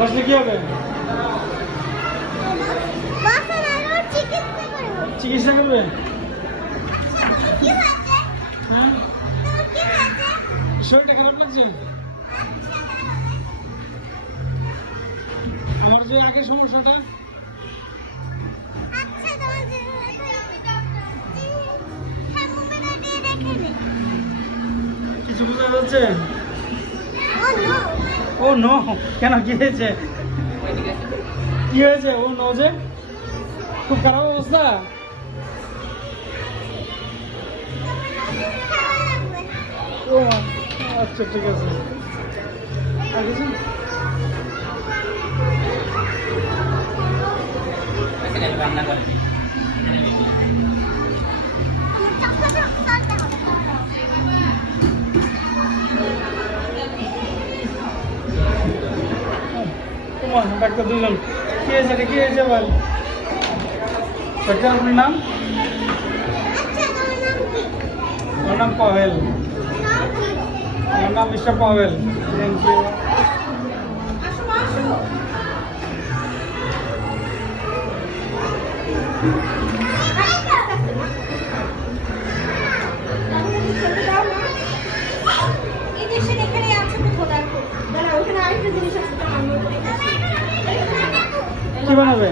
বসলে কি হবে? চিকিৎসা করবে? হ্যাঁ, শরীরটা খারাপ লাগছে? আমার যে আগের সমস্যাটা, কিছু বোঝা যাচ্ছে? ও নো, কেন কি হয়েছে? কি হয়েছে? ও নো, যে খুব খারাপ অবস্থা। ও আচ্ছা, ঠিক আছে। আর কিছু? রান্না করেছি। ডাক্তার দুজন, কি হয়েছে? কি হয়েছে বল ডাক্তার? আপনার নাম? আমার নাম পাভেল। আমার নাম মিস্টার পাভেল। Thank you. কি বানাবে?